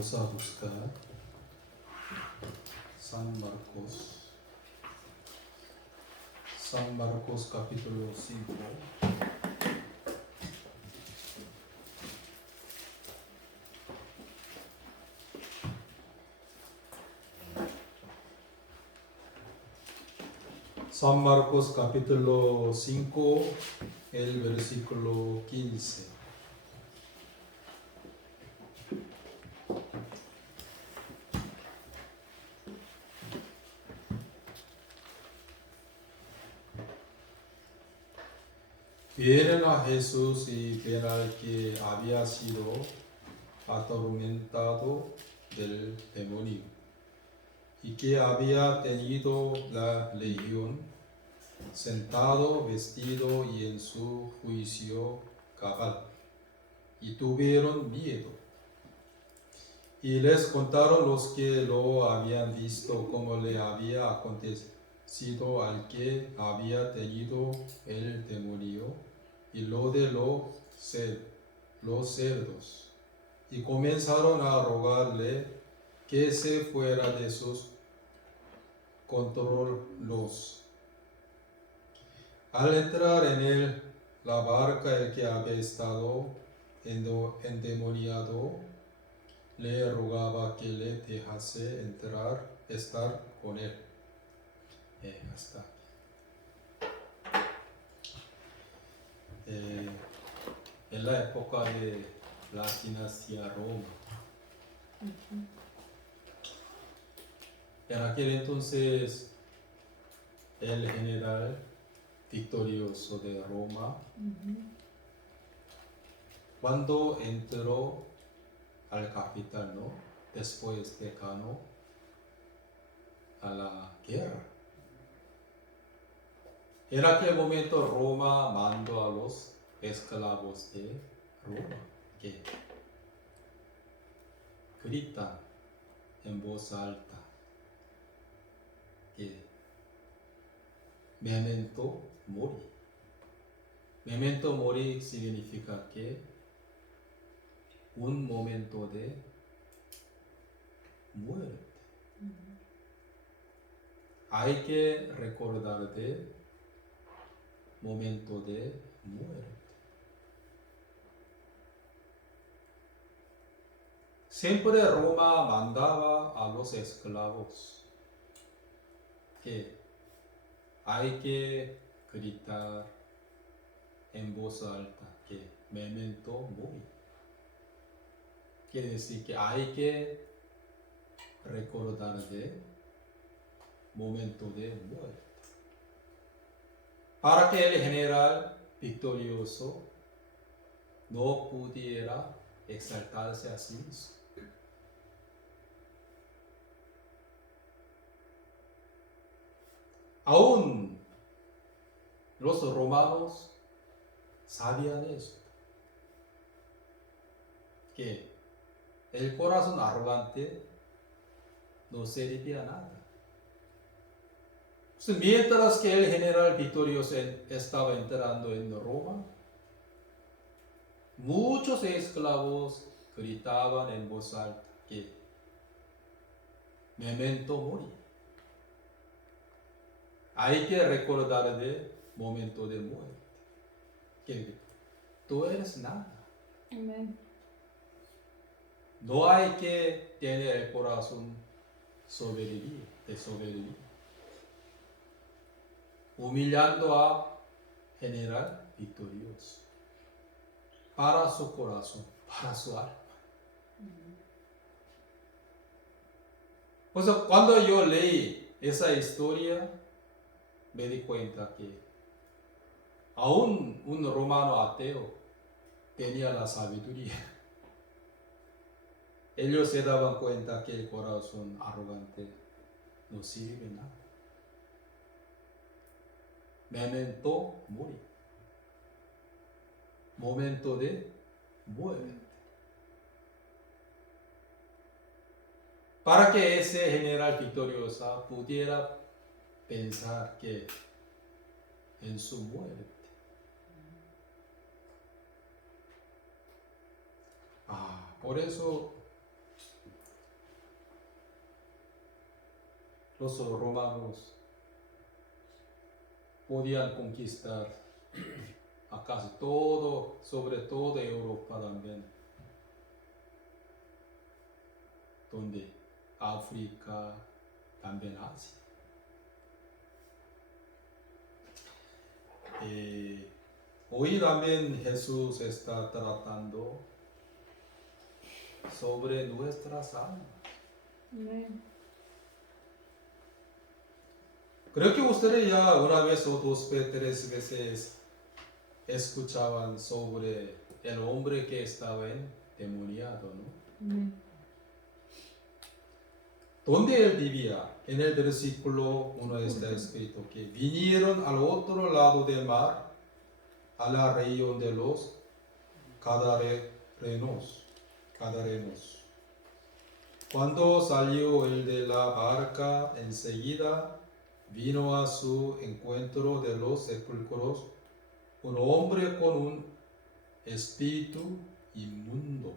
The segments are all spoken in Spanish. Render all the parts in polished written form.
Vamos a buscar San Marcos capítulo 5. San Marcos capítulo 5, el versículo 15. Vienen a Jesús y ven al que había sido atormentado del demonio y que había tenido la legión, sentado, vestido y en su juicio cabal, y tuvieron miedo. Y les contaron los que lo habían visto cómo le había acontecido al que había tenido el demonio y lo de los cerdos. Y comenzaron a rogarle que se fuera de sus controlos. Al entrar en la barca, el que había estado endemoniado le rogaba que le dejase estar con él. Hasta en la época de la dinastía Roma. En aquel entonces, el general victorioso de Roma, cuando entró al capital, ¿no? Después de ganó a la guerra. En aquel momento Roma mandó a los esclavos de Roma que gritan en voz alta que memento mori. Memento mori significa que un momento de muerte. Hay que recordar de momento de muerte. Siempre Roma mandaba a los esclavos que hay que gritar en voz alta que memento mori. Quiere decir que hay que recordar de momento de muerte. Para que el general victorioso no pudiera exaltarse a sí mismo. Aún los romanos sabían eso, que el corazón arrogante no servía a nada. Mientras que el general victorioso estaba entrando en Roma, muchos esclavos gritaban en voz alta que memento mori. Hay que recordar de momento de muerte, que tú eres nada. Amén. No hay que tener el corazón soberbio, humillando a general victorioso para su corazón, para su alma. Pues cuando yo leí esa historia, me di cuenta que aún un romano ateo tenía la sabiduría. Ellos se daban cuenta que el corazón arrogante no sirve nada. Memento mori. Momento de muerte. Para que ese general victorioso pudiera pensar que en su muerte. Por eso los romanos podían conquistar a casi todo, sobre todo Europa también, donde África, también Asia. Hoy también Jesús está tratando sobre nuestras almas. Amén. Creo que ustedes ya una vez o dos, tres veces escuchaban sobre el hombre que estaba endemoniado, ¿no? Amén. ¿Dónde él vivía? En el versículo 1 está escrito que vinieron al otro lado del mar, a la región de los Gadarenos. Cuando salió él de la barca, enseguida vino a su encuentro de los sepulcros un hombre con un espíritu inmundo,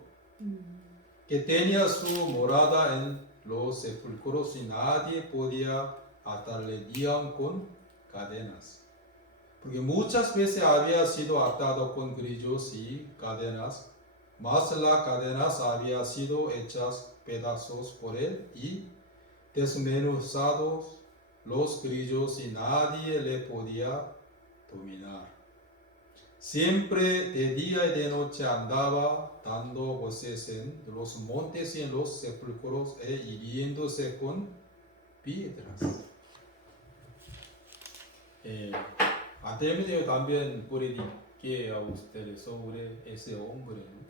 que tenía su morada en los sepulcros y nadie podía atarle ni aun con cadenas. Porque muchas veces había sido atado con grillos y cadenas, mas las cadenas habían sido hechas pedazos por él y desmenuzados los grillos y nadie le podía dominar. Siempre de día y de noche andaba dando voces en los montes y en los sepulcros e hiriéndose con piedras. Antes yo también prediqué a ustedes sobre ese hombre, ¿no?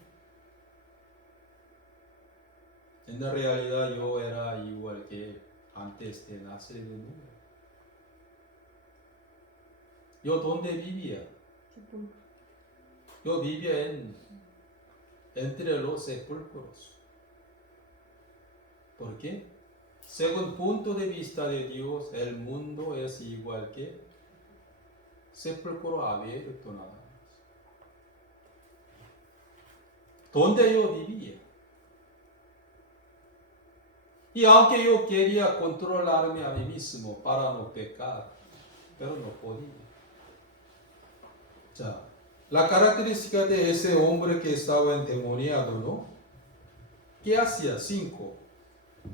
En la realidad yo era igual que antes de nacer de nuevo. ¿Yo dónde vivía? Sepulcro. Yo vivía entre los sepulcros. ¿Por qué? Según punto de vista de Dios, el mundo es igual que sepulcro abierto nada más. ¿Dónde yo vivía? Y aunque yo quería controlarme a mí mismo para no pecar, pero no podía. Ya, la característica de ese hombre que estaba endemoniado, ¿no? ¿Qué hacía? 5.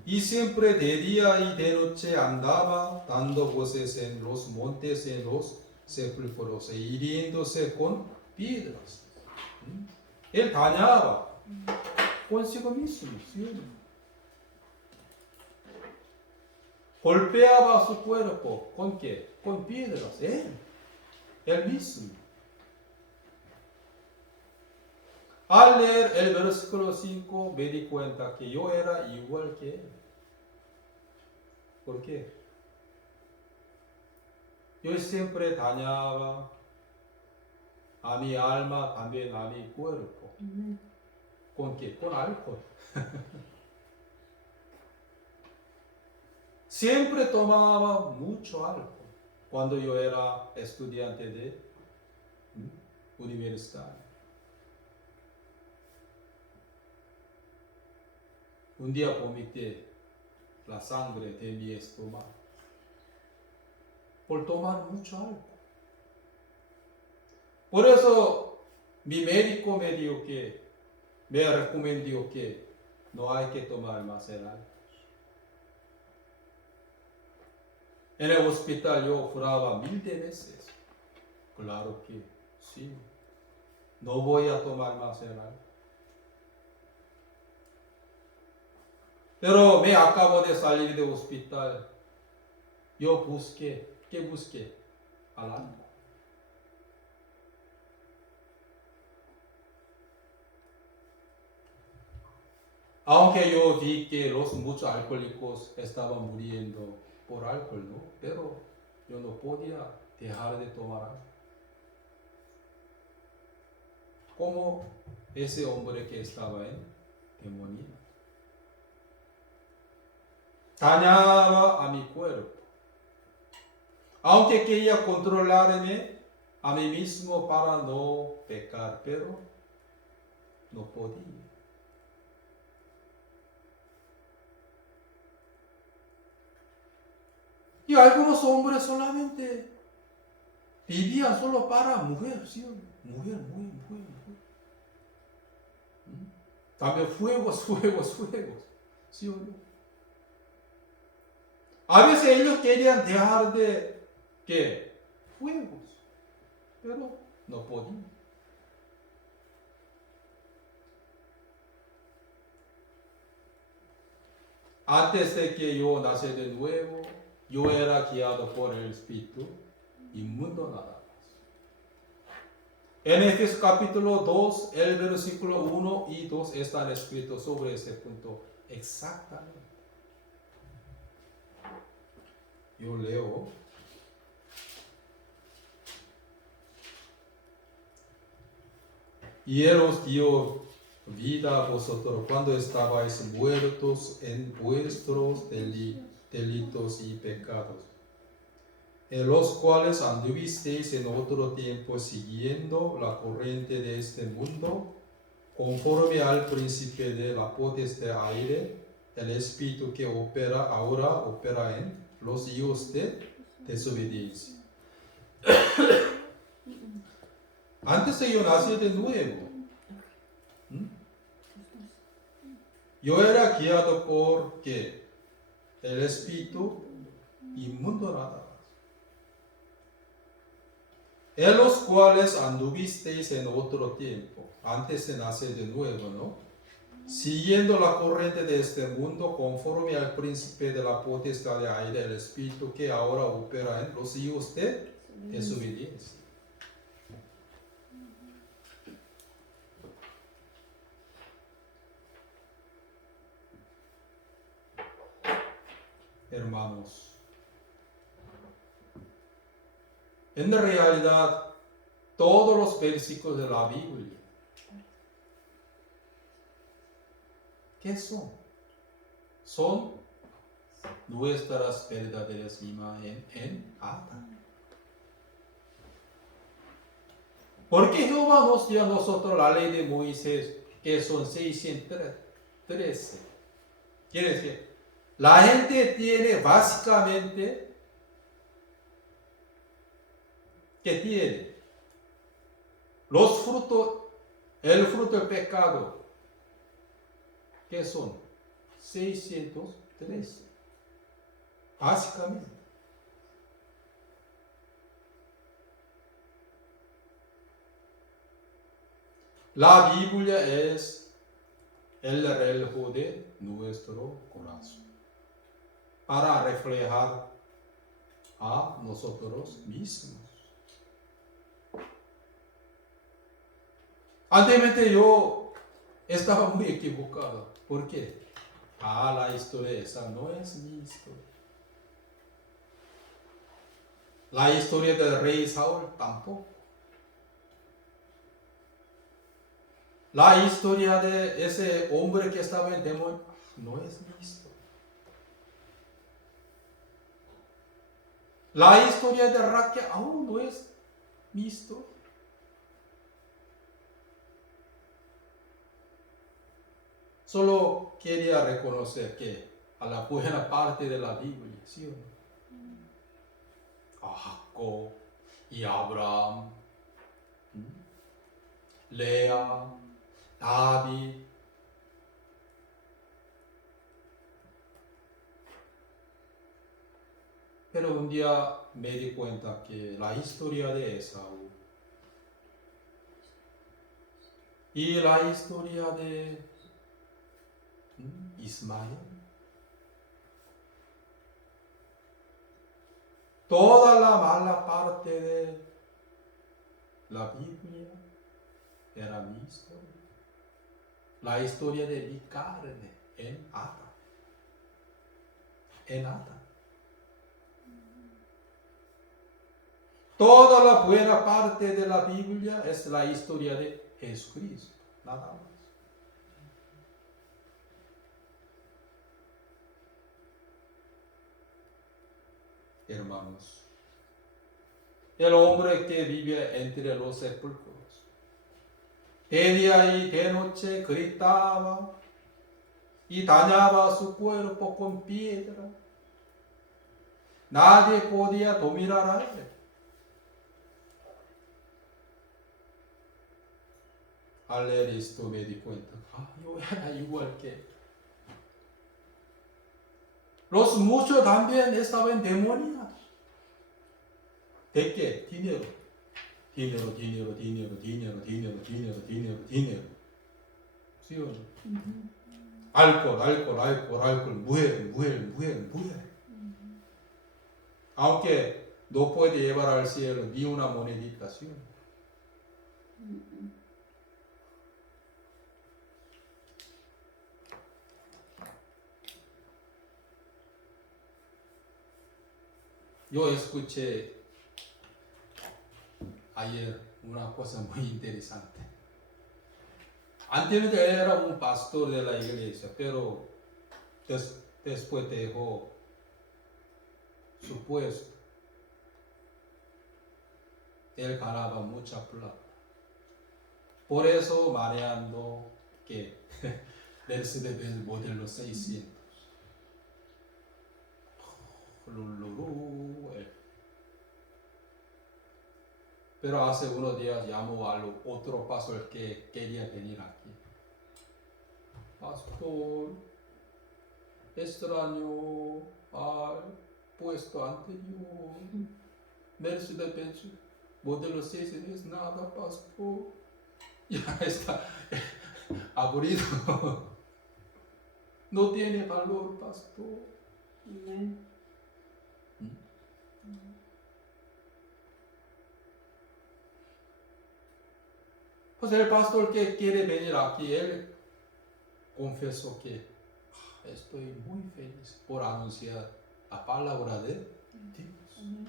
Y siempre de día y de noche andaba dando voces en los montes, en los sepulcros, e hiriéndose con piedras. Él dañaba consigo mismo, ¿sí? Golpeaba su cuerpo, ¿con qué? Con piedras, él mismo. Al leer el versículo 5 me di cuenta que yo era igual que él. ¿Por qué? Yo siempre dañaba a mi alma, también a mi cuerpo. ¿Con qué? Con alcohol. Siempre tomaba mucho alcohol cuando yo era estudiante de universidad. Un día vomité la sangre de mi estómago por tomar mucho alcohol. Por eso mi médico me recomendó que no hay que tomar más el alcohol. En el hospital yo juraba 1000 veces. Claro que sí. No voy a tomar más el alcohol. Pero me acabo de salir del hospital. Yo busqué. ¿Qué busqué? Al alcohol. Aunque yo vi que los muchos alcohólicos estaban muriendo por alcohol, ¿no? Pero yo no podía dejar de tomar alcohol. Como ese hombre que estaba en demonio. Dañaba a mi cuerpo. Aunque quería controlarme a mí mismo para no pecar, pero no podía. Y algunos hombres solamente vivían solo para mujer, ¿sí o no? Mujer. También fuegos, ¿sí o no? A veces ellos querían dejar de, ¿qué? Fuegos, pero no podían. Antes de que yo nací de nuevo, yo era guiado por el Espíritu, inmundo nada más. En Efesios capítulo 2, el versículo 1 y 2 están escritos sobre ese punto exactamente. Yo leo. Y Él os dio vida a vosotros cuando estabais muertos en vuestros delitos y pecados, en los cuales anduvisteis en otro tiempo siguiendo la corriente de este mundo, conforme al príncipe de la potestad del aire, el espíritu que ahora opera en los hijos de desobediencia. Antes de yo nací de nuevo, yo era guiado por ¿qué? El espíritu inmundo nada más, en los cuales anduvisteis en otro tiempo, antes de nacer de nuevo, ¿no? Siguiendo la corriente de este mundo, conforme al príncipe de la potestad de aire, el espíritu que ahora opera en los hijos de desobediencia. Hermanos, en realidad, todos los versículos de la Biblia, ¿qué son? Son nuestras verdaderas imágenes en Adán. Porque Jehová nos dio a nosotros la ley de Moisés, que son 613. Quiere decir, la gente tiene básicamente, ¿qué tiene? Los frutos, el fruto del pecado, ¿qué son? 613. Básicamente. La Biblia es el reloj de nuestro corazón para reflejar a nosotros mismos. Anteriormente yo estaba muy equivocado. ¿Por qué? La historia esa no es mi historia. La historia del rey Saúl tampoco. La historia de ese hombre que estaba en demonio no es mi historia. La historia de Raquel aún no es mi historia. Solo quería reconocer que a la buena parte de la Biblia, ¿sí o no? A Jacob y Abraham, Lea, David. Pero un día me di cuenta que la historia de Esaú y la historia de Ismael, toda la mala parte de la Biblia era mi historia. La historia de mi carne en Adán. En Adán. Toda la buena parte de la Biblia es la historia de Jesucristo, nada más. Hermanos, el hombre que vive entre los sepulcros, de día y de noche gritaba y dañaba su cuerpo con piedra. nadie podía dominar a él. Al leer esto me di cuenta, yo era igual que él. Los muchos también estaban demoniados. ¿De qué? Dinero. Dinero, dinero, dinero, dinero, dinero, dinero, dinero, dinero. ¿Sí o no? Alcohol, alcohol, alcohol, alcohol, mujer, mujer, mujer, mujer. Aunque no puede llevar al cielo ni una monedita, ¿sí o no? Yo escuché ayer una cosa muy interesante. Antes era un pastor de la iglesia, pero después dejó su puesto. Él ganaba mucha plata. Por eso manejando que Mercedes-Benz modelo 600. Pero hace unos días llamó a otro pastor que quería venir aquí. Pastor, extraño al puesto anterior. Mercedes-Benz modelo 600 es nada, pastor. Ya está aburrido. No tiene valor, pastor. Amén. Pues el pastor que quiere venir aquí, él confesó que estoy muy feliz por anunciar la palabra de Dios. Amén.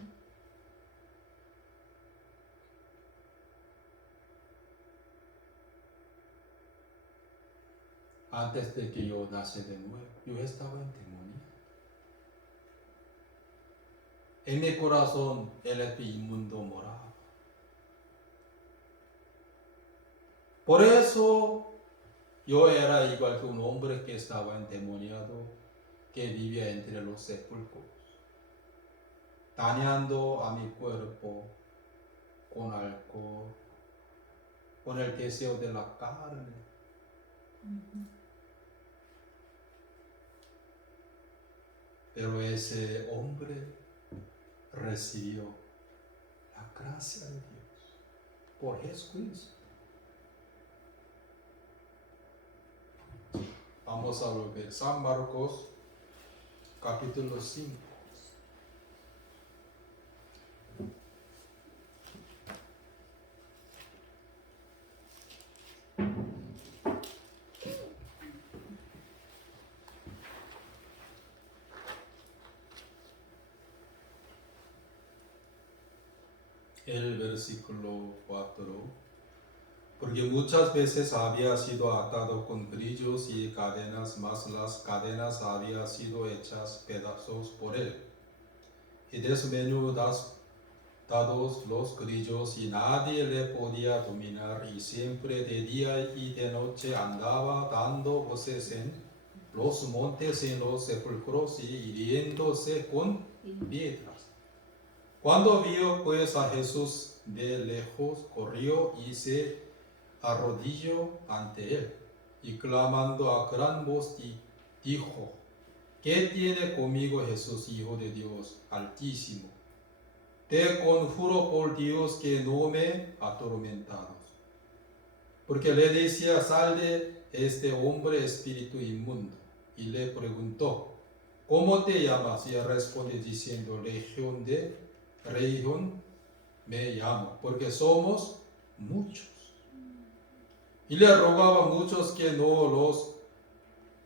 Antes de que yo nací de nuevo, yo estaba en demonio. En mi corazón el espíritu inmundo moraba. Por eso yo era igual que un hombre que estaba endemoniado, que vivía entre los sepulcros, dañando a mi cuerpo con alcohol, con el deseo de la carne. Pero ese hombre recibió la gracia de Dios por Jesucristo. Vamos a volver. San Marcos, capítulo 5. El versículo 4. Porque muchas veces había sido atado con grillos y cadenas, mas las cadenas habían sido hechas pedazos por él. Y desmenudados los grillos, y nadie le podía dominar, y siempre de día y de noche andaba dando voces en los montes y en los sepulcros, y hiriéndose con piedras. Cuando vio pues a Jesús de lejos, corrió y se arrodilló ante él, y clamando a gran voz dijo: ¿Qué tiene conmigo, Jesús, Hijo de Dios Altísimo? Te conjuro por Dios que no me atormentados. Porque le decía: sal de este hombre, espíritu inmundo. Y le preguntó: ¿cómo te llamas? Y él responde diciendo: Legión me llamo, porque somos muchos. Y le rogaba a muchos que no los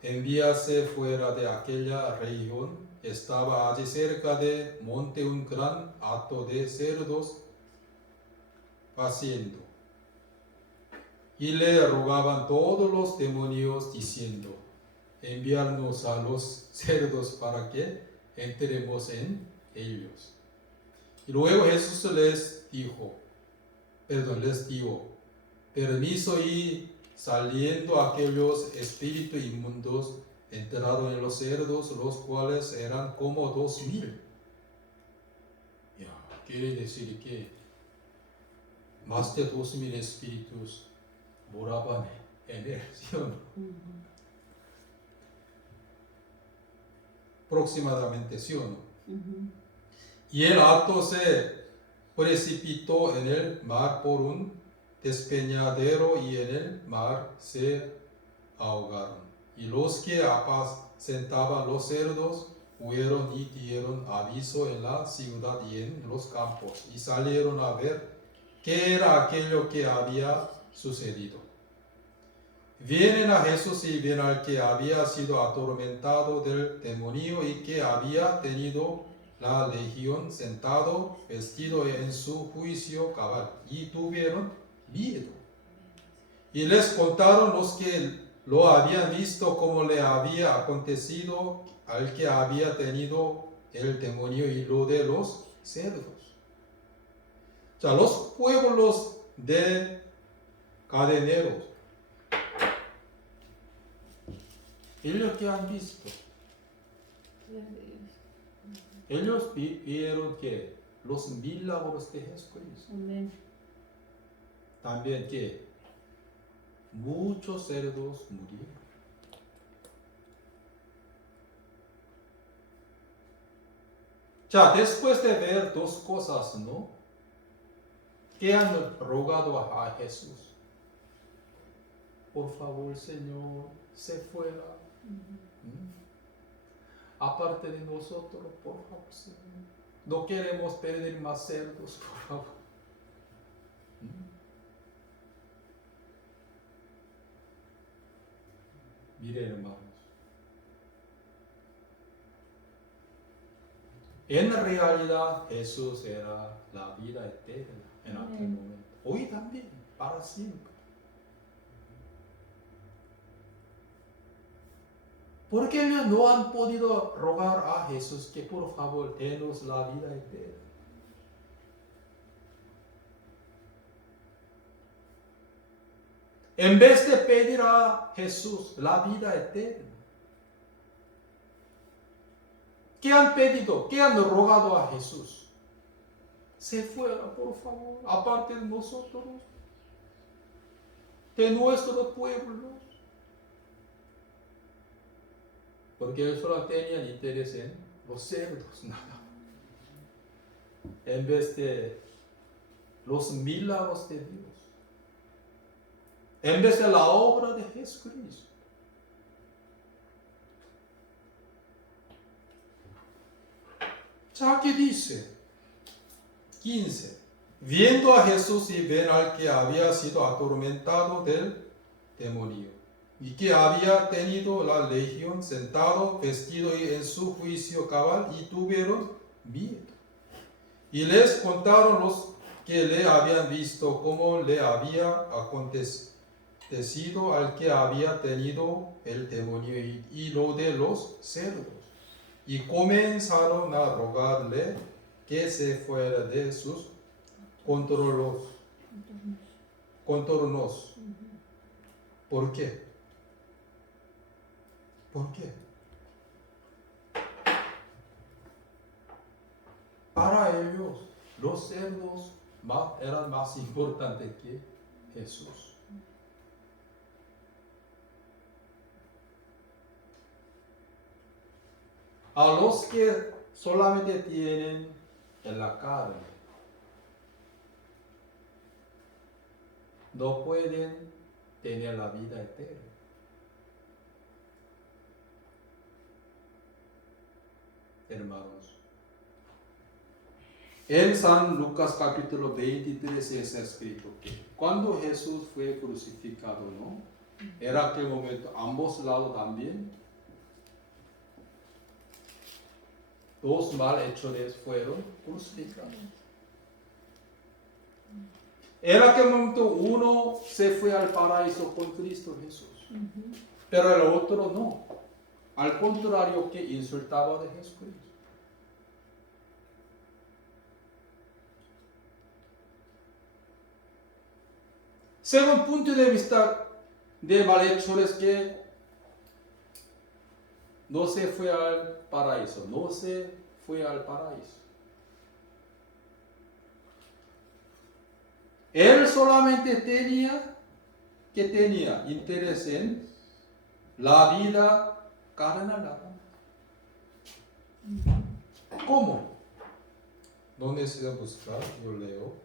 enviase fuera de aquella región. Estaba allí cerca de monte un gran hato de cerdos paciendo. Y le rogaban todos los demonios diciendo: enviarnos a los cerdos para que entremos en ellos. Y luego Jesús les dio permiso, y saliendo aquellos espíritus inmundos entraron en los cerdos, los cuales eran como 2,000. quiere decir que más de 2000 espíritus moraban en él, ¿sí o no? Aproximadamente, ¿sí o no? Y el alto se precipitó en el mar por un despeñadero y en el mar se ahogaron. Y los que apacentaban los cerdos huyeron y dieron aviso en la ciudad y en los campos y salieron a ver qué era aquello que había sucedido. Vienen a Jesús y ven al que había sido atormentado del demonio y que había tenido la legión sentado, vestido en su juicio cabal, y tuvieron miedo. Y les contaron los que lo habían visto cómo le había acontecido al que había tenido el demonio y lo de los cerdos. O sea, los pueblos de cadeneros, ellos que han visto, ellos vieron que los milagros de Jesucristo. Amén. También que muchos cerdos murieron. Ya después de ver dos cosas, ¿no? Que han rogado a Jesús. Por favor, Señor, se fuera. Aparte de nosotros, por favor, Señor. No queremos perder más cerdos, por favor. Miren, hermanos. En realidad, Jesús era la vida eterna en aquel momento. Hoy también, para siempre. Porque ellos no han podido rogar a Jesús que por favor denos la vida eterna. En vez de pedir a Jesús la vida eterna, ¿qué han pedido? ¿Qué han rogado a Jesús? Se fuera, por favor, aparte de nosotros, de nuestro pueblo. Porque ellos solo tenían interés en los cerdos, nada. En vez de los milagros de Dios. En vez de la obra de Jesucristo. Ya que dice, 15. Viendo a Jesús y ven al que había sido atormentado del demonio. Y que había tenido la legión sentado, vestido en su juicio cabal, y tuvieron miedo. Y les contaron los que le habían visto cómo le había acontecido al que había tenido el demonio y lo de los cerdos. Y comenzaron a rogarle que se fuera de sus contornos. ¿Por qué? ¿Por qué? Para ellos, los cerdos eran más importantes que Jesús. A los que solamente tienen en la carne, no pueden tener la vida eterna. Hermanos, en San Lucas capítulo 23 es escrito que cuando Jesús fue crucificado, ¿no? Era aquel momento, ambos lados también, dos malhechores fueron crucificados. En aquel momento uno se fue al paraíso con Cristo Jesús, pero el otro no. Al contrario, que insultaba de Jesucristo. Según punto de vista de malhechores que no se fue al paraíso, solamente tenía interés en la vida carnal. ¿Cómo? No necesita buscar, yo leo.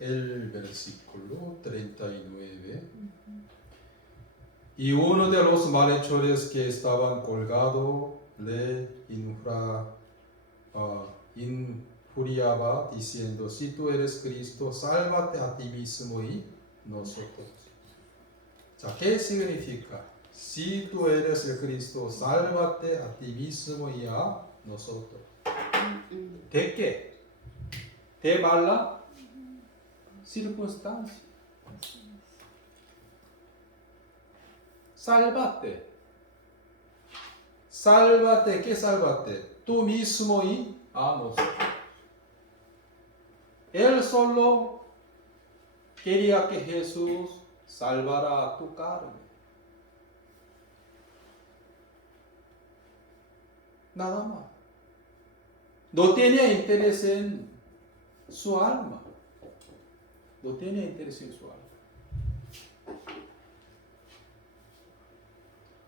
El versículo 39. Y uno de los malhechores que estaban colgados le injuriaba diciendo: si tú eres Cristo, sálvate a ti mismo y nosotros. ¿Qué significa? Si tú eres el Cristo, sálvate a ti mismo y a nosotros. ¿De qué? ¿De mala circunstancia? Sálvate. Sálvate, ¿qué sálvate? Tú mismo y a nosotros. Él solo quería que Jesús salvara a tu carne. Nada más. No tenía interés en su alma. No tenía interés en su alma.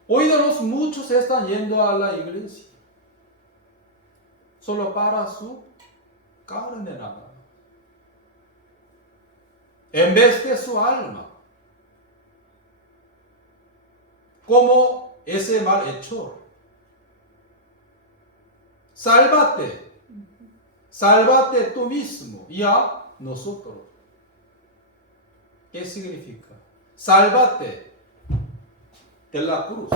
Hoy de los muchos están yendo a la iglesia solo para su carne nada más, en vez de su alma, como ese malhechor. Sálvate, sálvate tú mismo y a nosotros. ¿Qué significa? Sálvate de la cruz.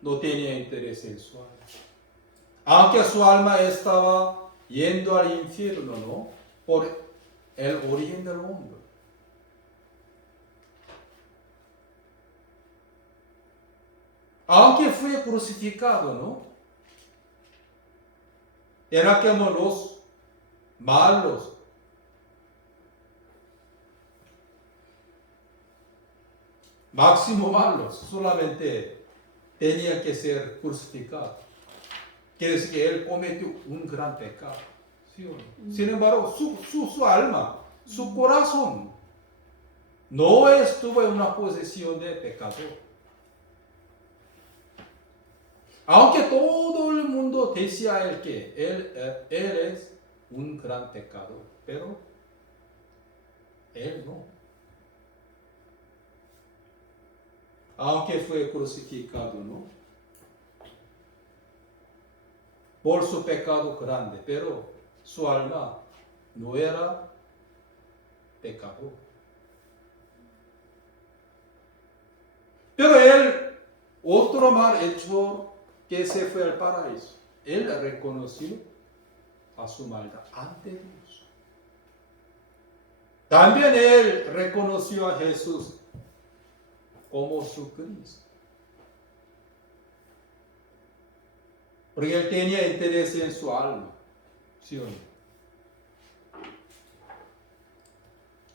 No tenía interés en su alma. Aunque su alma estaba yendo al infierno, ¿no? Por el origen del mundo. Aunque fue crucificado, ¿no? Era como los malos. Máximo malos, solamente tenía que ser crucificado. Quiere decir que él cometió un gran pecado. ¿Sí o no? Sin embargo, su alma, su corazón, no estuvo en una posición de pecador. Aunque todo el mundo decía a él que él es un gran pecador, pero él no. Aunque fue crucificado, ¿no? Por su pecado grande, pero su alma no era pecador. Pero él, otro malhechor que se fue al paraíso, él reconoció a su maldad ante Dios. También él reconoció a Jesús como su Cristo. Porque él tenía interés en su alma. ¿Sí o no?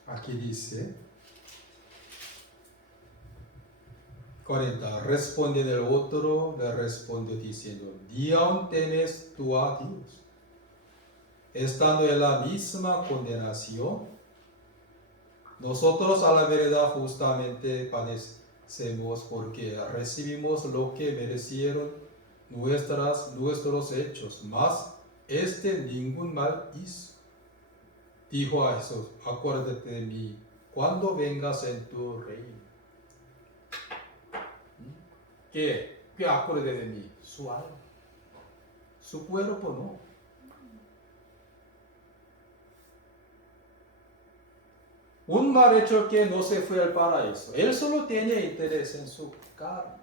Aquí dice 40. Responde el otro, le respondió diciendo: ¿ni aún temes tú a Dios, estando en la misma condenación? Nosotros a la verdad justamente padecemos porque recibimos lo que merecieron nuestros hechos, mas ningún mal hizo. Dijo a Jesús: acuérdate de mí cuando vengas en tu reino. ¿Qué acuérdate de mí? Su alma, su cuerpo no. Un malhechor que no se fue al paraíso, él solo tenía interés en su carne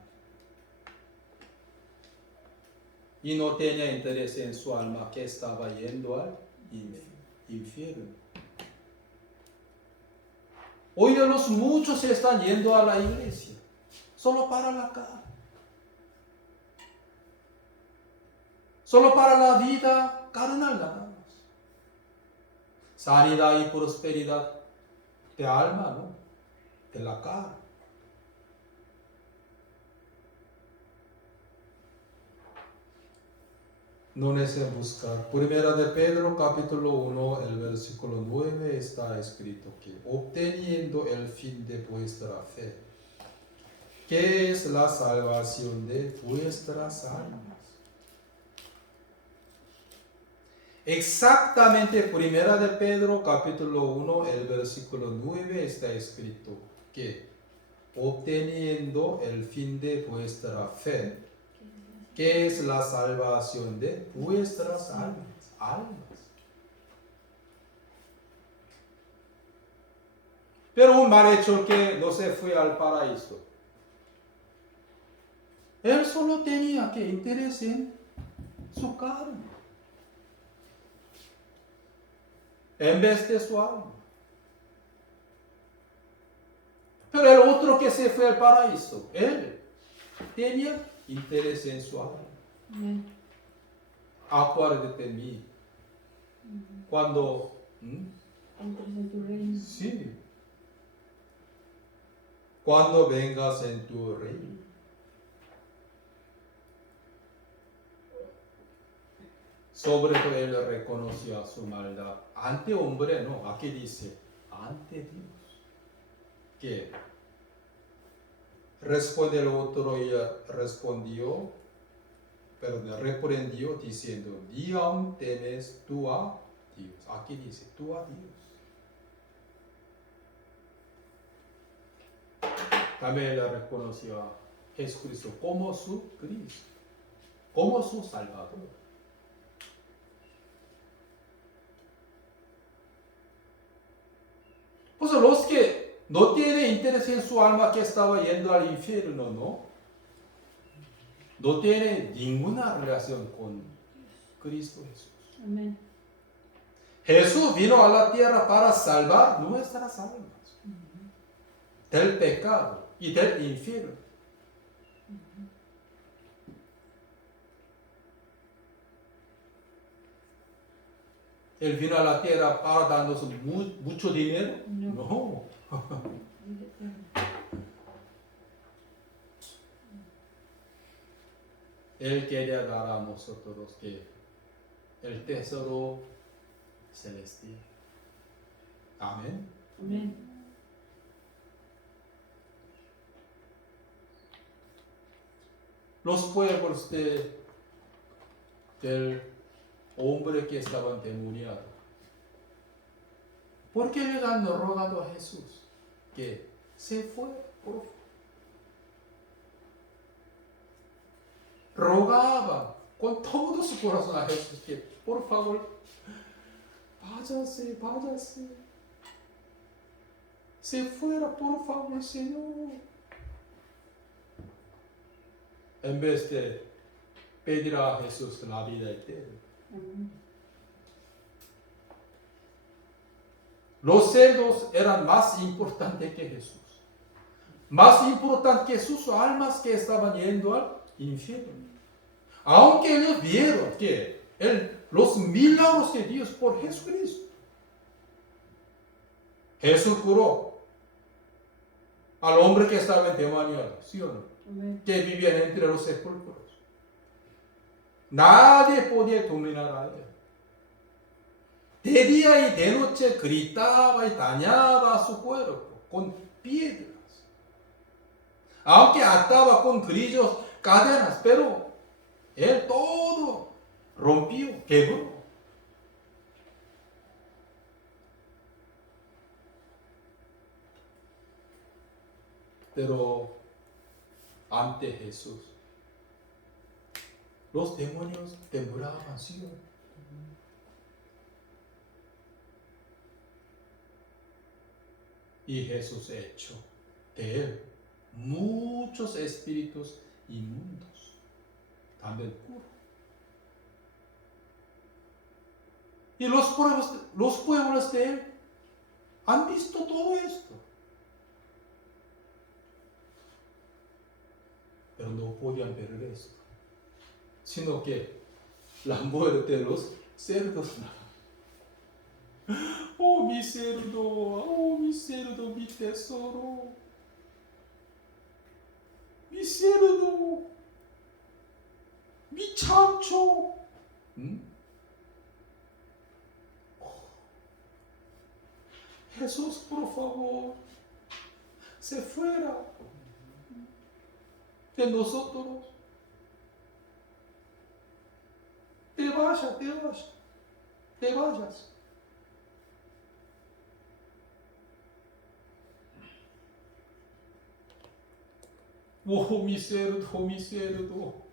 y no tenía interés en su alma que estaba yendo al infierno. Hoy de los muchos están yendo a la iglesia solo para la carne. solo para la vida carnal nada más. Sanidad y prosperidad de alma, ¿no? De la carne. No necesitan buscar. Primera de Pedro, capítulo 1, el versículo 9 está escrito que obteniendo el fin de vuestra fe, que es la salvación de vuestras almas. Exactamente Primera de Pedro, capítulo 1, el versículo 9 está escrito que obteniendo el fin de vuestra fe, que es la salvación de vuestras almas. Pero un malhechor que no se fue al paraíso, él solo tenía que interés en su carne, en vez de su alma. Pero el otro que se fue al paraíso, él tenía interés en su alma. Amén. Acuérdate de mí. Cuando... Entres en tu reino. Sí. Cuando vengas en tu reino. Sobre todo él reconoció su maldad. Ante hombre, no. Aquí dice, ante Dios. ¿Qué? Responde el otro y respondió, perdón, reprendió diciendo, ni aun temes tú a Dios. Aquí dice, tú a Dios. También él reconoció a Jesucristo como su Cristo, como su Salvador. Pues los que no tienen interés en su alma que estaba yendo al infierno, no tienen ninguna relación con Cristo Jesús. Amén. Jesús vino a la tierra para salvar nuestras almas del pecado y del infierno. Él vino a la tierra para darnos mucho dinero. No. Él quería dar a nosotros que el tesoro celestial. Amén. Amén. Los pueblos del hombre que estaba endemoniado, ¿por qué le han rogado a Jesús que se fuera? Por favor. Rogaba con todo su corazón a Jesús que por favor váyase, se fuera por favor, Señor, en vez de pedir a Jesús la vida eterna. Amén. Los cerdos eran más importantes que Jesús, más importantes que sus almas que estaban yendo al infierno. Aunque ellos vieron que los milagros de Dios por Jesucristo. Jesús curó al hombre que estaba endemoniado, ¿sí o no? Amén. Que vivía entre los sepulcros. Nadie podía dominar a él. De día y de noche gritaba y dañaba su cuerpo con piedras. Aunque ataba con grillos, cadenas, pero él todo rompió, quebró. Pero ante Jesús, los demonios temblaban, ¿sí? Y Jesús echó de él muchos espíritus inmundos, también puro. Y los pueblos de él han visto todo esto, pero no podían ver esto, sino que la muerte de los cerdos. Oh, mi cerdo, mi tesoro, mi cerdo, mi chancho. Jesús, por favor, se fuera de nosotros. Te vayas. Oh, mi cerdo.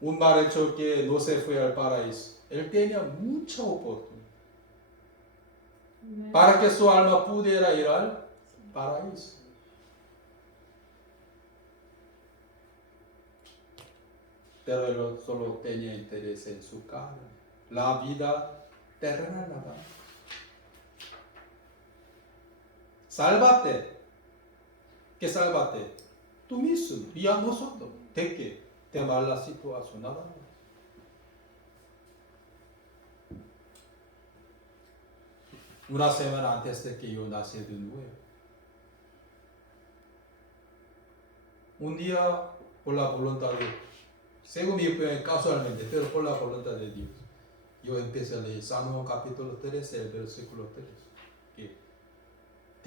Un mal hecho que no se fue al paraíso. Él tenía mucha oportunidad Amen. para que su alma pudiera ir al paraíso. Pero él solo tenía interés en su carne, la vida terrenal nada más. Sálvate. ¿Qué sálvate? Tú mismo y a nosotros. ¿De qué? De mala situación, nada más. Una semana antes de que yo nací de nuevo. Un día, por la voluntad de Dios, según mi opinión, casualmente, pero por la voluntad de Dios, yo empecé a leer San Juan capítulo 13, el versículo 3. Que,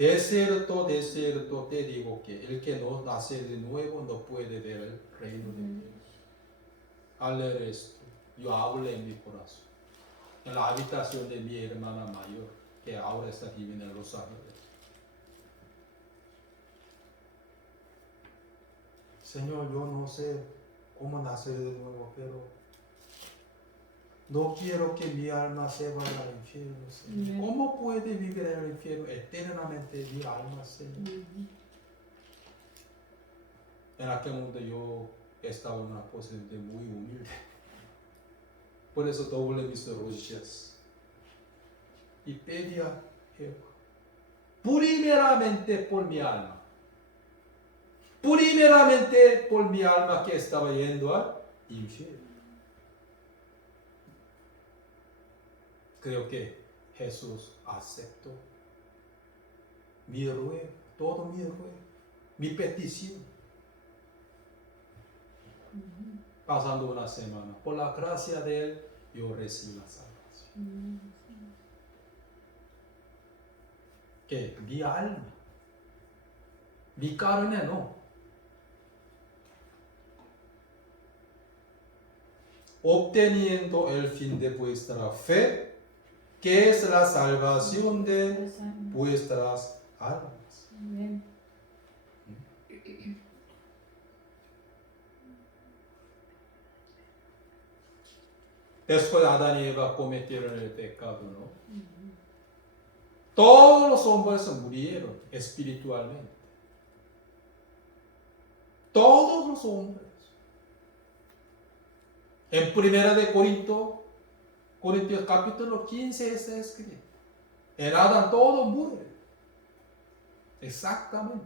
de cierto te digo que el que no nace de nuevo no puede ver el reino de Dios. Al leer esto, yo hablé en mi corazón, en la habitación de mi hermana mayor, que ahora está viviendo en Los Ángeles. Señor, yo no sé cómo nacer de nuevo, pero no quiero que mi alma se vaya al infierno, Señor. Amén. ¿Cómo puede vivir en el infierno eternamente mi alma, Señor? En aquel momento yo estaba en una posición muy humilde. Por eso doblé mis rodillas y pedí a Jehová, primeramente por mi alma. Primeramente por mi alma que estaba yendo al infierno. Creo que Jesús aceptó mi ruego, todo mi ruego, mi petición. Pasando una semana, por la gracia de Él, yo recibí la salvación. Que mi alma, mi carne no. Obteniendo el fin de vuestra fe, que es la salvación de vuestras almas. Amén. Después Adán y Eva cometieron el pecado, ¿no? Todos los hombres murieron espiritualmente. Todos los hombres. En 1 de Corintios capítulo 15 está escrito. En Adán todo muere. Exactamente.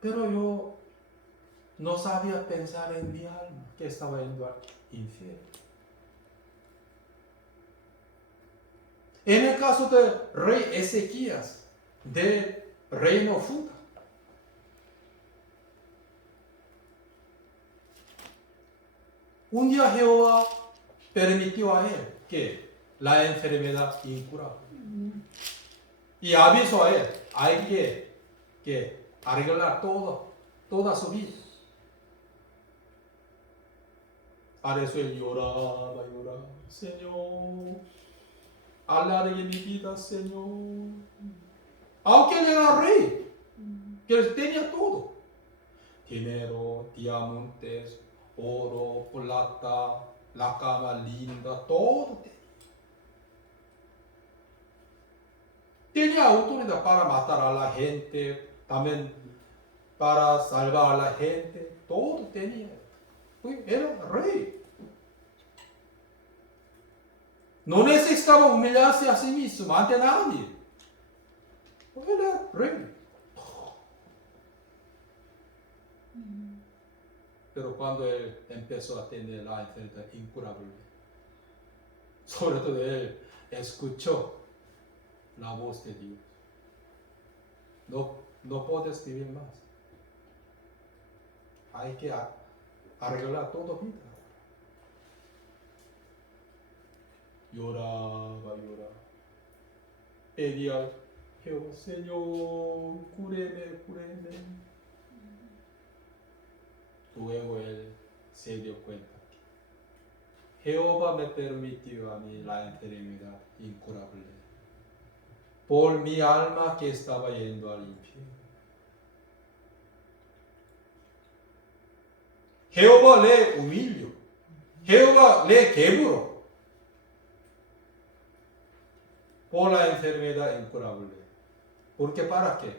Pero yo no sabía pensar en mi alma que estaba yendo al infierno. En el caso del rey Ezequías, del reino Judá, un día Jehová permitió a él que la enfermedad incurable. Y avisó a él, hay que arreglar toda su vida. Para eso él lloraba, Señor, alargue mi vida, Señor. Aunque él era rey, que él tenía todo. Dinero, diamantes, oro, plata, la cama linda, todo. Tenía autoridad para matar a la gente, también para salvar a la gente, todo tenía. Era rey. No necesitaba humillarse a sí mismo ante nadie. Era rey. Pero cuando él empezó a tener la enfermedad incurable, sobre todo él escuchó la voz de Dios. No puedes vivir más. Hay que arreglar todo vida. Lloraba. Pedía al Jehová, Señor, cúreme. Luego él se dio cuenta que Jehová me permitió a mí la enfermedad incurable por mi alma que estaba yendo al infierno. Jehová le humilló, Jehová le quebró por la enfermedad incurable. ¿Por qué? ¿Para qué?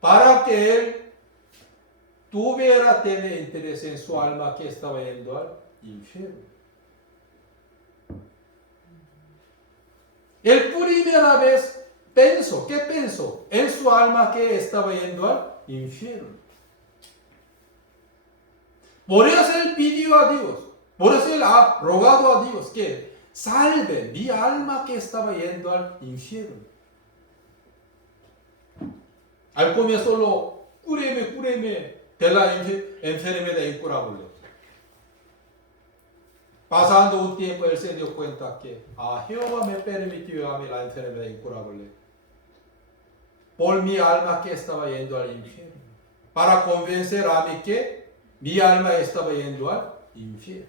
Para que él tuviera tener interés en su alma que estaba yendo al infierno. Él por primera vez pensó, ¿qué pensó? En su alma que estaba yendo al infierno. Por eso él pidió a Dios, por eso él ha rogado a Dios que salve mi alma que estaba yendo al infierno. Al comienzo lo cúreme de la enfermedad incurable. Pasando un tiempo él se dio cuenta que Jehová me permitió a mí la enfermedad incurable por mi alma que estaba yendo al infierno, para convencer a mí que mi alma estaba yendo al infierno.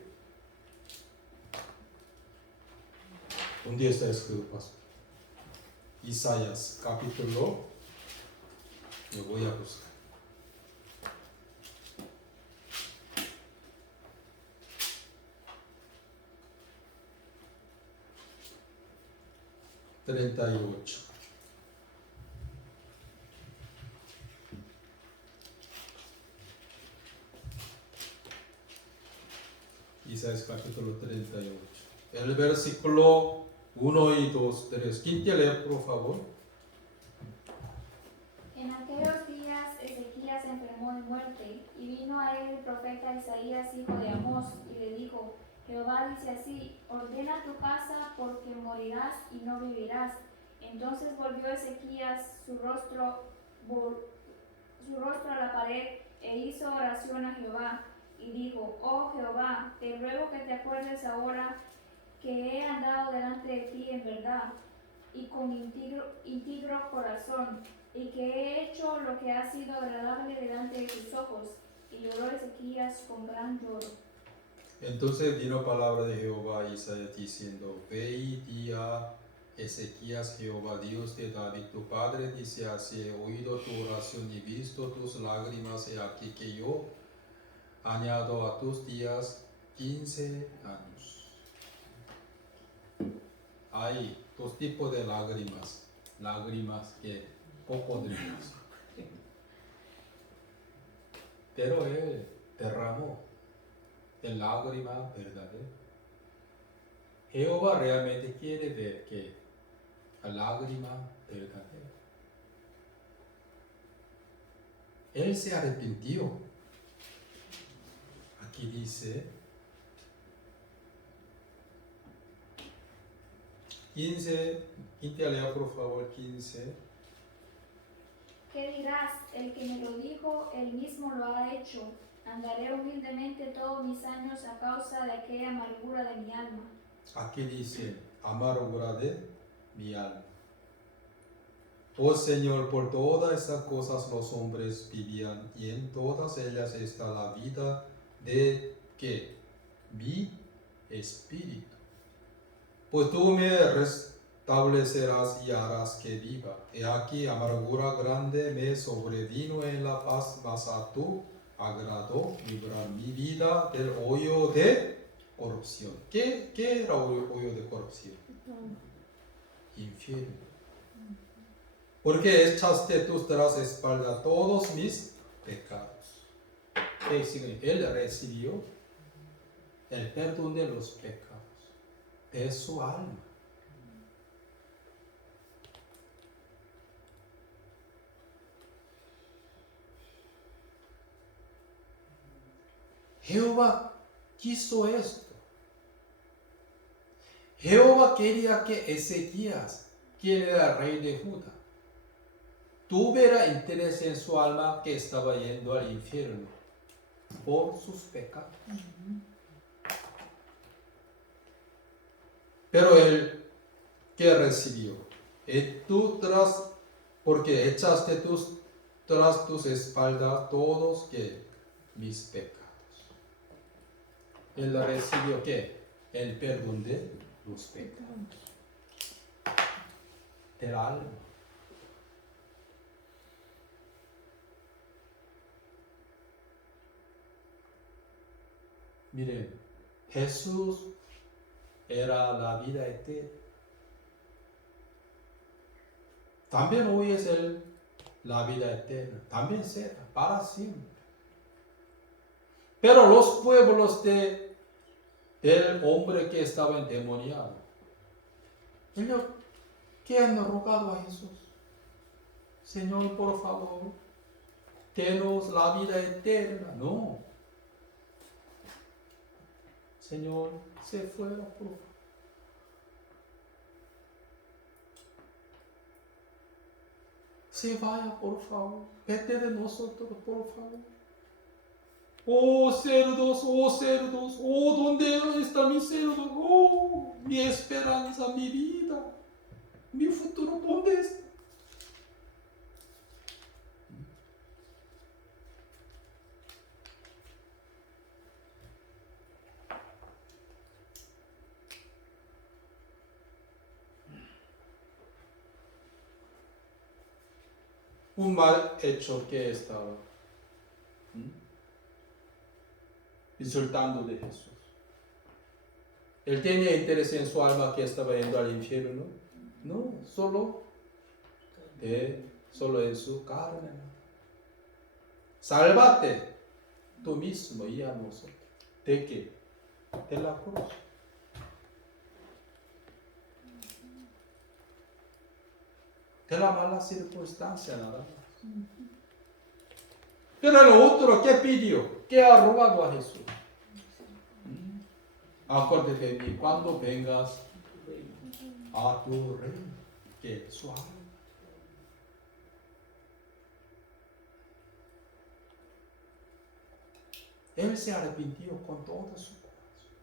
Un día está escrito, pastor. Isaías capítulo, lo voy a buscar. (38) Isaías capítulo 38. El versículo 1 y 2, 3. ¿Quién te lee, por favor? En aquellos días Ezequías enfermó de muerte, y vino a él el profeta Isaías, hijo de Amós, y le dijo: Jehová dice así: ordena tu casa, porque morirás y no vivirás. Entonces volvió Ezequías su rostro a la pared, e hizo oración a Jehová, y dijo: oh Jehová, te ruego que te acuerdes ahora que he andado delante de ti en verdad y con íntegro corazón, y que he hecho lo que ha sido agradable delante de tus ojos. Y lloró Ezequías con gran lloro. Entonces vino palabra de Jehová a Isaías diciendo: ve y di a Ezequías, Jehová Dios de David tu padre dice así: he oído tu oración y visto tus lágrimas, he aquí que yo añado a tus días 15 años. Hay dos tipos de lágrimas que cocodrilos. Pero él derramó de lágrima verdadera. Jehová realmente quiere ver que la lágrima verdadera. Él se arrepintió. Aquí dice 15, lea por favor 15. ¿Qué dirás? El que me lo dijo, él mismo lo ha hecho. Andaré humildemente todos mis años a causa de aquella amargura de mi alma. Aquí dice amargura de mi alma. Oh Señor, por todas estas cosas los hombres vivían, y en todas ellas está la vida de ¿qué? Mi espíritu. Pues tú me restablecerás y harás que viva. He aquí amargura grande me sobrevino en la paz, mas a tu agrado librar mi vida del hoyo de corrupción. ¿Qué era hoyo de corrupción? Infierno. Porque echaste tus tras espalda todos mis pecados. ¿Qué significa? Él recibió el perdón de los pecados de su alma. Jehová quiso esto. Jehová quería que Ezequías, quien era rey de Judá, tuviera interés en su alma que estaba yendo al infierno por sus pecados. Pero él, ¿qué recibió? Porque echaste tras tus espaldas todos que mis pecados. Él recibió ¿qué? El perdón de los pecados del alma. Miren, Jesús era la vida eterna. También hoy es la vida eterna. También será para siempre. Pero los pueblos del hombre que estaba endemoniado, ellos que han rogado a Jesús, Señor, por favor, denos la vida eterna. No. Señor, se fuera, por favor. Se vaya, por favor. Vete de nosotros, por favor. Oh cerdos, oh, ¿dónde está mi cerdo? Oh, mi esperanza, mi vida, mi futuro, ¿dónde está? Un mal hecho que estaba insultando de Jesús. Él tenía interés en su alma que estaba yendo al infierno. No, solo en su carne. Sálvate tú mismo y a nosotros. ¿De qué? De la cruz. De la mala circunstancia nada más. Pero el otro, ¿qué pidió? ¿Qué ha robado a Jesús? Acuérdate de mí cuando vengas a tu reino, que es su alma. Él se arrepintió con todo su corazón.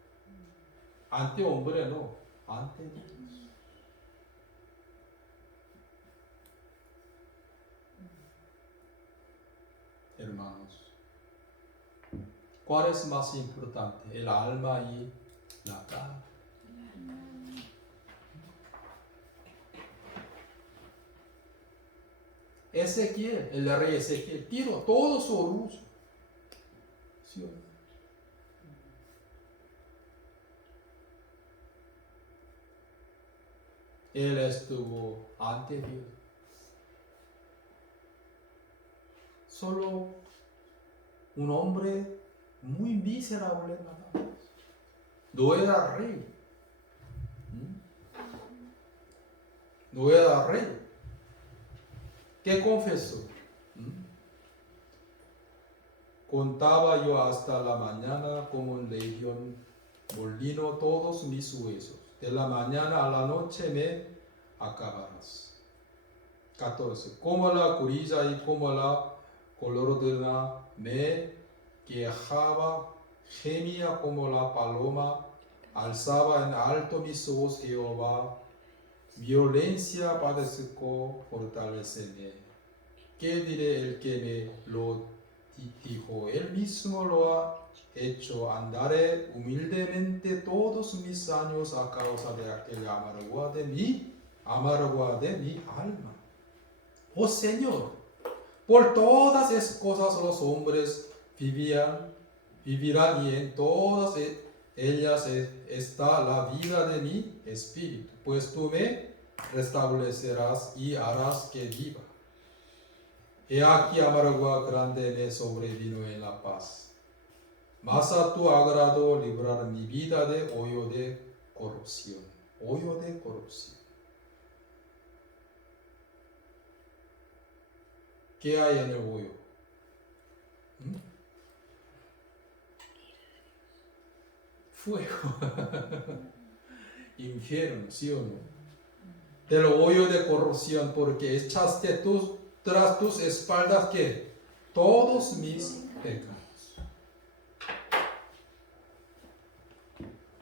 Ante hombre no, ante Dios. Hermanos, ¿cuál es más importante? ¿El alma y la carne? Ezequiel, el rey Ezequiel, tiró todo su orgullo. ¿Sí? Él estuvo ante Dios. Solo un hombre muy miserable nada más. No era rey. No era rey. ¿Qué confesó? Contaba yo hasta la mañana como un legión, molino todos mis huesos. De la mañana a la noche me acabarás. 14. Como la curilla y como la colordona me quejaba, gemía como la paloma, alzaba en alto mis ojos Jehová, violencia padezco, fortaléceme. ¿Qué diré el que me lo dijo? Él mismo lo ha hecho. Andaré humildemente todos mis años a causa de aquella amargura de mi alma. Oh Señor, por todas esas cosas los hombres vivirán y en todas ellas está la vida de mi espíritu, pues tú me restablecerás y harás que viva. He aquí amargura grande me sobrevino en la paz. Mas a tu agrado librar mi vida de hoyo de corrupción. Hoyo de corrupción. ¿Qué hay en el hoyo? Fuego. Infierno, ¿sí o no? Del hoyo de corrupción, porque echaste tras tus espaldas que todos mis pecados.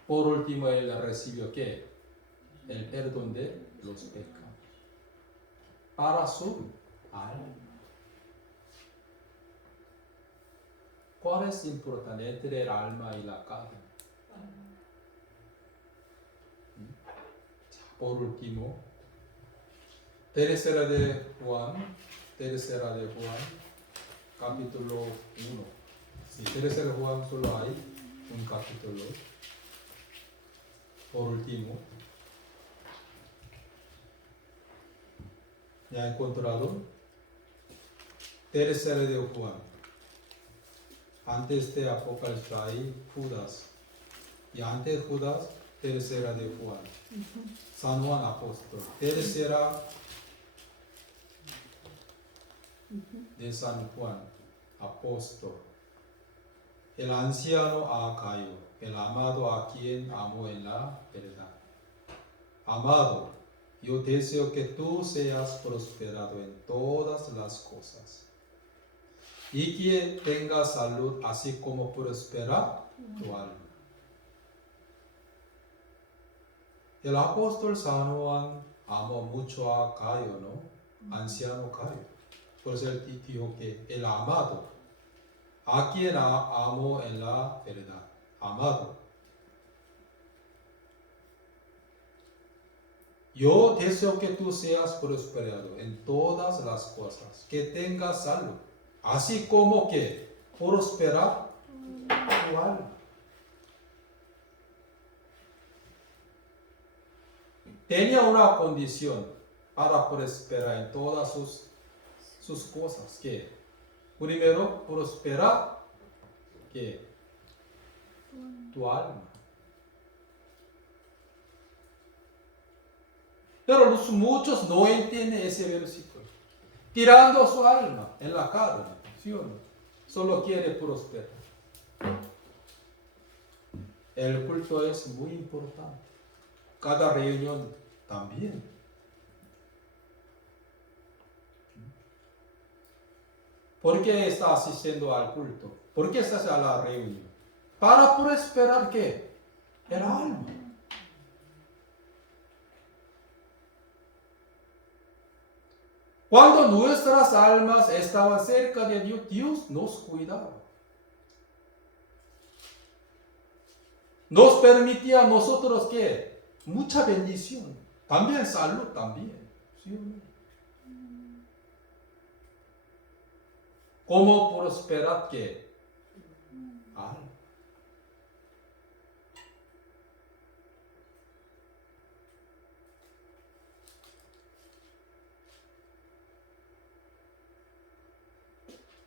Por último, él recibió ¿qué? El perdón de los pecados para su alma. ¿Cuál es importante entre el alma y la carne? Por último, tercera de Juan, capítulo 1. Sí, tercera de Juan solo hay un capítulo. Por último, ¿ya he encontrado? Tercera de Juan. Antes de Apocalipsis hay Judas. Y antes de Judas, tercera de Juan. San Juan apóstol. Tercera de San Juan apóstol. El anciano a Gayo, el amado a quien amo en la verdad. Amado, yo deseo que tú seas prosperado en todas las cosas y que tengas salud así como prospera tu alma. El apóstol San Juan amó mucho a Gayo, ¿no? Anciano Gayo. Por eso él dijo que el amado, a quien amo en la verdad. Amado. Yo deseo que tú seas prosperado en todas las cosas, que tengas salud, así como que prospera tu alma. Tenía una condición para prosperar en todas sus cosas, que primero prospera que tu alma. Pero muchos no entienden ese versículo. Tirando su alma en la carne, ¿sí o no? Solo quiere prosperar. El culto es muy importante. Cada reunión también. ¿Por qué está asistiendo al culto? ¿Por qué estás a la reunión? Para prosperar ¿qué? El alma. Cuando nuestras almas estaban cerca de Dios, Dios nos cuidaba. Nos permitía a nosotros ¿qué? Mucha bendición. También salud también. ¿Sí o no? ¿Cómo prosperar qué? Alma.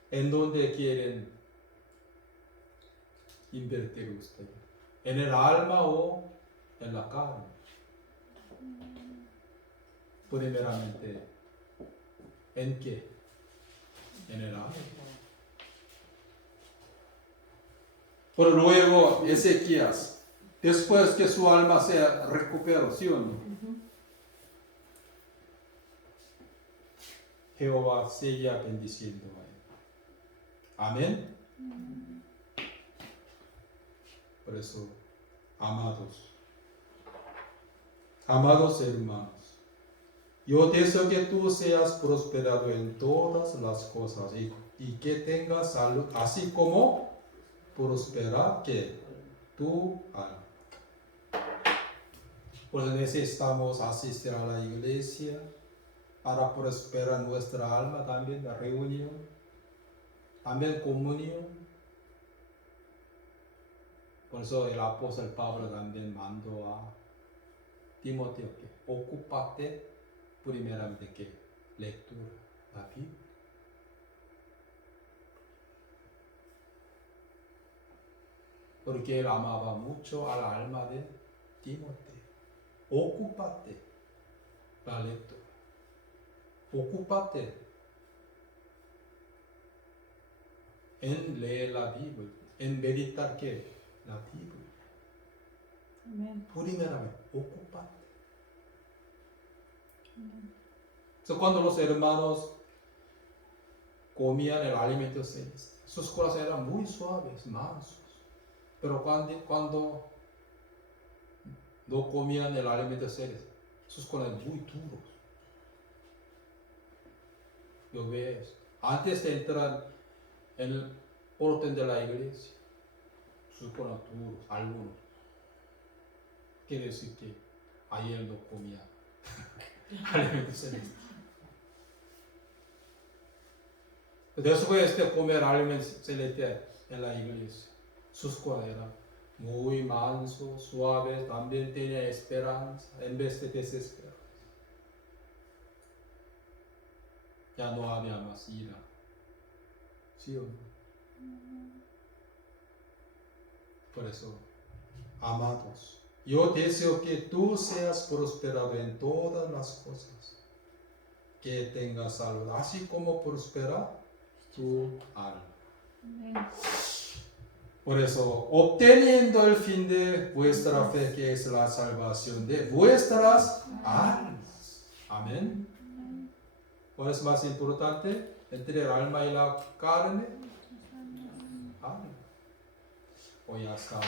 ¿En dónde quieren invertir ustedes? ¿En el alma o en la carne? Primeramente, ¿en qué? En el alma. Pero luego Ezequías, después que su alma se recuperó, ¿sí o no? Jehová seguía bendiciendo a él. Amén. Por eso, amados hermanos, yo deseo que tú seas prosperado en todas las cosas y que tengas salud, así como prospera que tu alma. Por eso necesitamos asistir a la iglesia para prosperar nuestra alma, también la reunión, también comunión. Por eso el apóstol Pablo también mandó a Timoteo que ocúpate primeramente que lectura, la Biblia. porque él amaba mucho al alma de Timoteo. Ocúpate la lectura. Ocúpate en leer la Biblia, en meditar ¿qué? La Biblia. Amén. Primeramente, ocúpate. Amén. Entonces, cuando los hermanos comían el alimento celeste, sus corazones eran muy suaves, mansos. Pero cuando no comían el alimento celeste, sus corazones muy duros. Yo veo eso. Antes de entrar en el orden de la iglesia, sus corazones duros, algunos. Quiere decir que ayer no comía alimento celeste. Después de comer alimento celeste en la iglesia, sus corazones eran muy mansos, suaves, también tenían esperanza en vez de desesperar. Ya no había más ira. ¿Sí o no? Por eso, amados, yo deseo que tú seas prosperado en todas las cosas, que tengas salud, así como prospera tu alma. Amén. Por eso, obteniendo el fin de vuestra fe, que es la salvación de vuestras almas. Amén. ¿Cuál es más importante entre el alma y la carne? Alma. Hoy hasta.